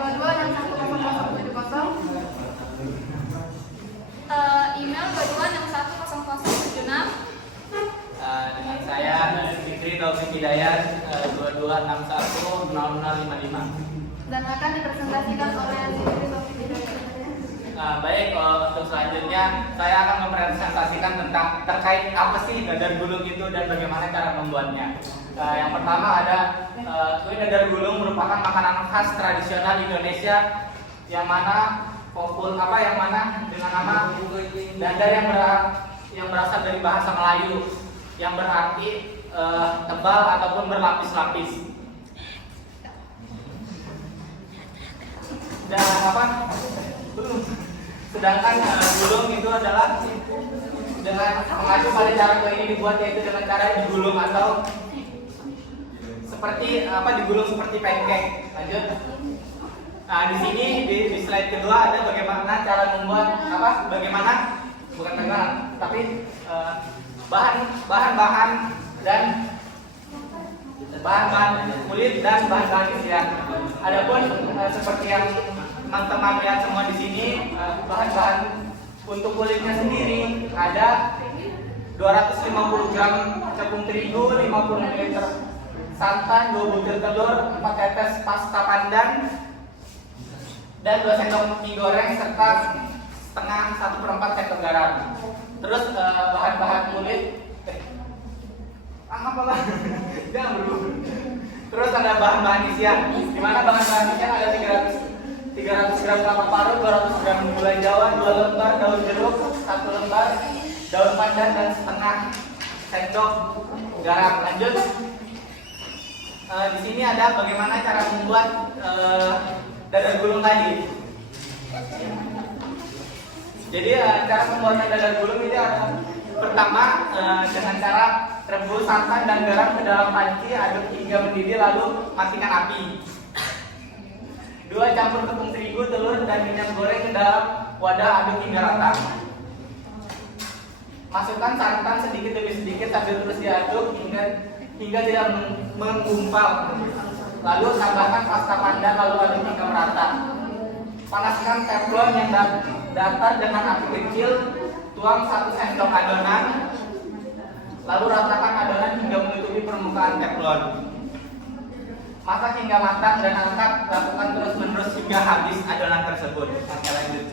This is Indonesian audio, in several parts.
22610070. Email 22610076. Dengan saya Fikri Taufik Hidayat 22610055. Dan akan dipresentasikan oleh Fikri Taufik Hidayat. Baik, untuk selanjutnya saya akan mempresentasikan tentang terkait apa sih dadar gulung itu dan bagaimana cara membuatnya. Yang pertama ada kue dadar gulung merupakan makanan khas tradisional Indonesia yang mana dengan nama dadar yang berasal dari bahasa Melayu yang berarti tebal ataupun berlapis-lapis. Dan sedangkan gulung itu adalah dengan mengacu pada cara kue ini dibuat, yaitu dengan cara digulung atau digulung seperti pancake. Lanjut. Nah, di sini di slide kedua ada bagaimana cara membuat bahan-bahan kulit dan bahan-bahan isian. Adapun seperti yang teman-teman lihat semua di sini, bahan-bahan untuk kulitnya sendiri ada 250 gram tepung terigu, 50 ml santan, 2 butir telur, 4 tetes pasta pandan, dan 2 sendok mie goreng serta setengah 1/4 sendok garam. Terus bahan-bahan kulit jangan dulu. Terus ada bahan-bahan isian, di mana bahan-bahan isian ada 300 gram kelapa parut, 200 gram gula jawa, 2 lembar daun jeruk, 1 lembar daun pandan, dan setengah sendok garam. Lanjut. Di sini ada bagaimana cara membuat dadar gulung tadi. Jadi cara membuat dadar gulung ini ada pertama dengan cara rebus santan dan garam ke dalam panci, aduk hingga mendidih, lalu matikan api. 2. Campur tepung terigu, telur, dan minyak goreng ke dalam wadah, aduk hingga rata. Masukkan santan sedikit demi sedikit sambil terus diaduk hingga tidak menggumpal. Lalu tambahkan pasta pandan, lalu aduk hingga merata. Panaskan teflon yang datar dengan api kecil. Tuang 1 sendok adonan, lalu ratakan adonan hingga menutupi permukaan teflon. Masak hingga matang dan angkat, lakukan terus-menerus hingga habis adonan tersebut. Oke, lanjut.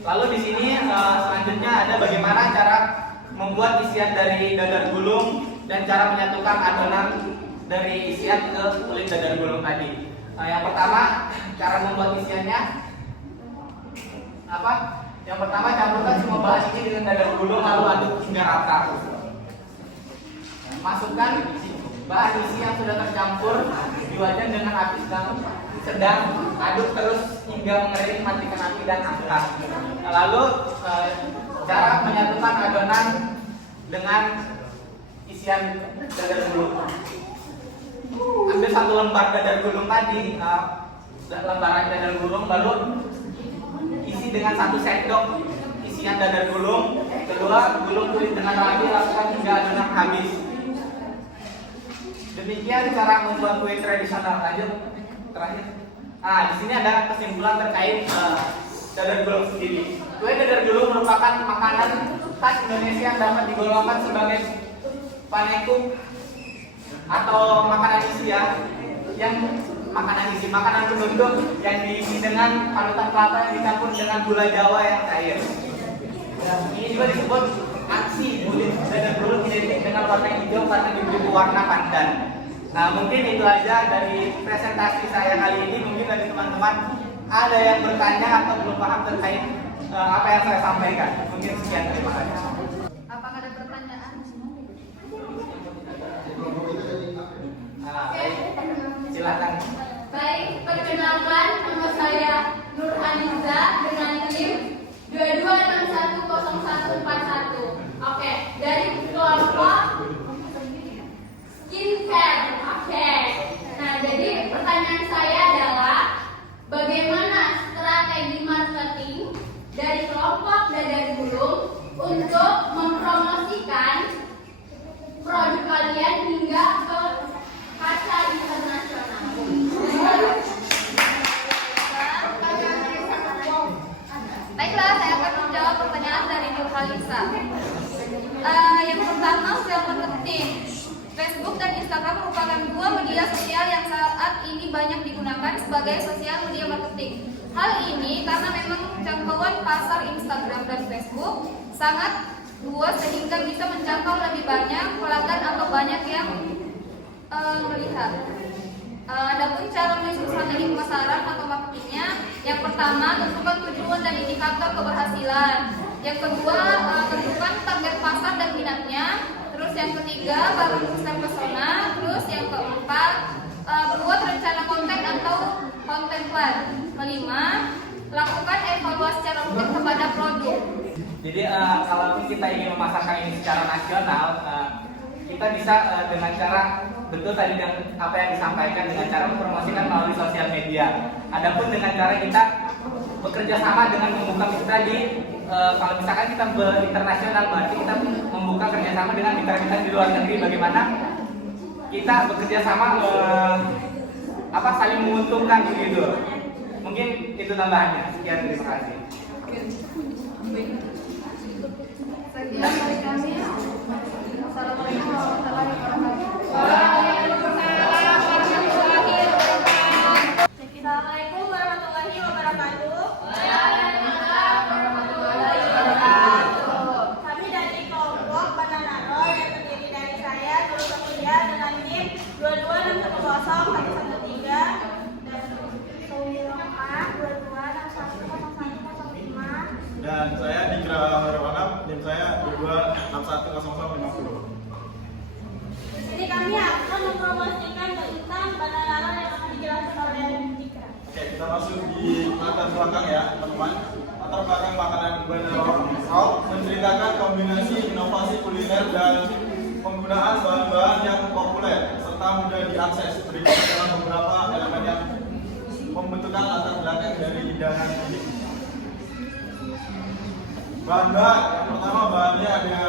Lalu di sini selanjutnya ada bagaimana cara membuat isian dari dadar gulung dan cara menyatukan adonan dari isian ke kulit dadar gulung tadi. Yang pertama, cara membuat isiannya Yang pertama, campurkan semua bahan ini dengan dadar gulung, lalu aduk hingga rata. Masukkan bahan isi yang sudah tercampur di wajan dengan api sedang, aduk terus hingga mengering, matikan api dan angkat. Lalu cara menyatukan adonan dengan isian dadar gulung. Ambil 1 lembar dadar gulung tadi, lembaran dadar gulung, baru isi dengan 1 sendok isian dadar gulung. Kedua, gulung kulit dengan rapi, lakukan hingga adonan habis. Demikian cara membuat kue tradisional. Lanjut, terakhir. Di sini ada kesimpulan terkait dadar gulung sendiri. Kue dadar gulung merupakan makanan khas Indonesia yang dapat digolongkan sebagai panekuk atau makanan isi makanan penutup yang diisi dengan parutan kelapa yang dicampur dengan gula jawa yang cair. Ini juga disebut aksi. Kulit dadar gulung identik dengan warna hijau karena diberi warna pandan. Nah, mungkin itu aja dari presentasi saya kali ini. Mungkin dari teman-teman ada yang bertanya atau belum paham terkait apa yang saya sampaikan. Mungkin sekian, terima kasih. Apakah ada pertanyaan? Silakan. Baik, perkenalkan, nama saya Nur Aniza dengan NIM 22610141. Oke, dari kelompok skincare. Oke. Nah, jadi pertanyaan saya adalah bagaimana strategi marketing dari kelompok dadar gulung untuk mempromosikan produk kalian hingga ke kaca internasional? berbagai sosial media marketing. Hal ini karena memang jangkauan pasar Instagram dan Facebook sangat luas sehingga bisa menjangkau lebih banyak pelanggan atau banyak yang melihat. Adapun cara menyusun strategi pemasaran atau marketingnya, yang pertama tentukan tujuan dan indikator keberhasilan. Yang kedua tentukan target pasar dan minatnya. Terus yang ketiga bangun user persona. Terus yang keempat buat rencana konten atau konten plan. Kelima, lakukan evaluasi secara rutin kepada produk. Jadi kalau kita ingin memasarkan ini secara nasional, kita bisa dengan cara betul tadi yang apa yang disampaikan, dengan cara mempromosikan melalui sosial media. Adapun dengan cara kita bekerja sama dengan membuka kita di kalau misalkan kita internasional, berarti kita membuka kerjasama dengan mitra-mitra di luar negeri. Bagaimana kita bekerja sama saling menguntungkan begitu. Mungkin itu tambahannya. Sekian, terima kasih. Sekian dari kami. Assalamualaikum warahmatullahi wabarakatuh. Assalamualaikum warahmatullahi wabarakatuh. Kami dari kelompok Bananaro yang terdiri dari saya, Guru Kuliah dengan NIM 22610113 dan Sowiroka 22610105. Dan saya Dikra Herwanap, NIM saya 22610050. Di sini kami akan mempromosikan tentang Bananaro yang akan dijelaskan oleh Dikra. Oke, kita masuk di latar belakang ya, teman-teman. Latar belakang makanan Bananaro menceritakan kombinasi inovasi kuliner dan penggunaan bahan-bahan yang populer serta mudah diakses. Berikut adalah beberapa elemen yang membentukkan latar belakang dari hidangan ini. Bahan-bahan, yang pertama bahannya ada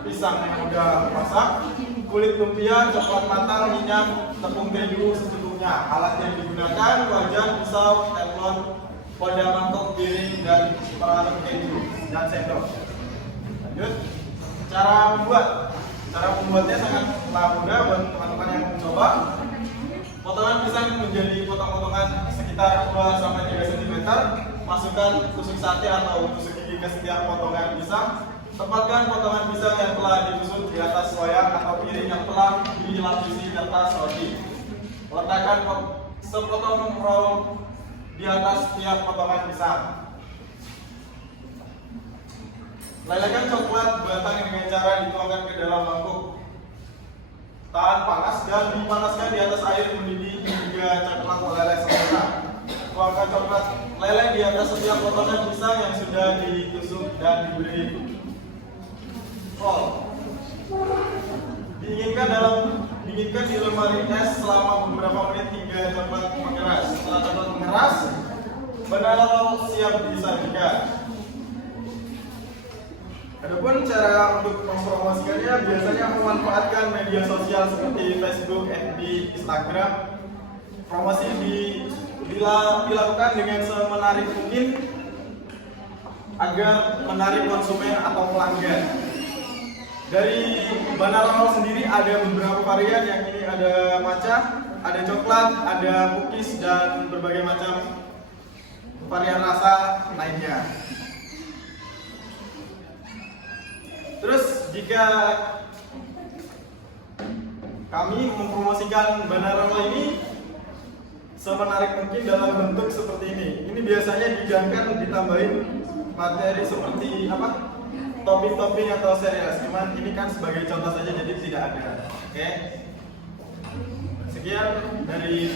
pisang yang udah masak, kulit lumpia, coklat matang, minyak, tepung terigu secukupnya. Alat yang digunakan wajan, pisau, teflon, wadah mangkok, piring, dan peralatan keju dan sendok. Lanjut, cara membuatnya sangatlah mudah buat teman-teman yang mencoba. Potongan pisang menjadi potong-potongan sekitar 2-3 cm. Masukkan tusuk sate atau tusuk gigi ke setiap potongan pisang. Tempatkan potongan pisang yang telah ditusuk di atas loyang atau piring yang telah dilapisi kertas roti. Letakkan sepotong roll di atas setiap potongan pisang. Lelekan coklat batang dengan cara dituangkan ke dalam mangkuk. Tahan panas dan dipanaskan di atas air mendidih hingga coklat meleleh sempurna. Tuangkan coklat leleh di atas setiap potongan pisang yang sudah ditusuk dan diberi roll. Dinginkan di lemari es selama beberapa menit hingga coklat mengeras. Setelah coklat mengeras, Bananaro siap disajikan. Adapun cara untuk mempromosikannya biasanya memanfaatkan media sosial seperti Facebook, FB, Instagram. Promosi dilakukan dengan semenarik mungkin agar menarik konsumen atau pelanggan. Dari Bananaro sendiri ada beberapa varian, yang ini ada matcha, ada coklat, ada cookies, dan berbagai macam varian rasa lainnya. Terus jika kami mempromosikan Bananaro ini semenarik mungkin dalam bentuk seperti ini. Ini biasanya dihidangkan ditambahin materi seperti topping-topping atau series. Cuman ini kan sebagai contoh saja, jadi tidak ada. Oke. Sekian dari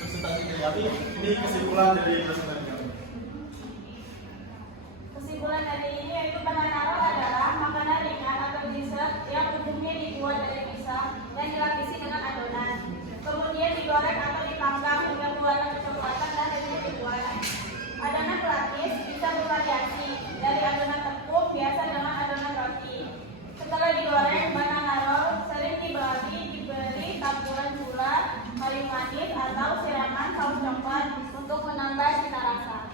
presentasi kami. Ini kesimpulan dari presentasi kami. Kesimpulan dari ini yaitu Bananaro adalah makanan ringan atau dessert yang umumnya dibuat dari pisang dan dilapisi dengan adonan. Kemudian digoreng atau dipanggang hingga berwarna kecoklatan dan renyah dibuat. Adonan pelapis bisa bervariasi dari adonan tepung biasa dengan adonan roti. Setelah digoreng, Bananaro sering diberi campuran gula, kayu manis atau siraman saus coklat untuk menambah cita rasa.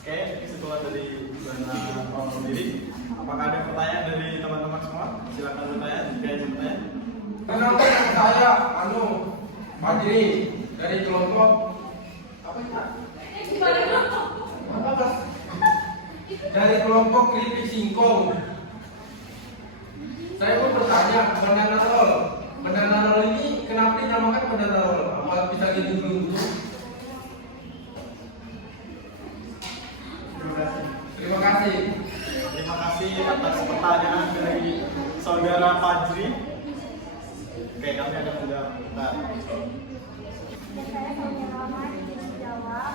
Oke, kesimpulan dari Bananaro sendiri. Apakah ada pertanyaan dari teman-teman semua? Silakan bertanya jika ingin bertanya. Kenapa saya Fajri dari kelompok apa itu? Apa Mas? Dari kelompok keripik singkong. Saya mau bertanya, banana roll. Banana roll ini kenapa dinamakan banana roll? Apa bisa gitu dulu? Terima kasih. Terima kasih atas pertanyaan dari saudara Fajri. Oke, kami akan menjawab. Bentar. Saya saudara Rahmat izin menjawab.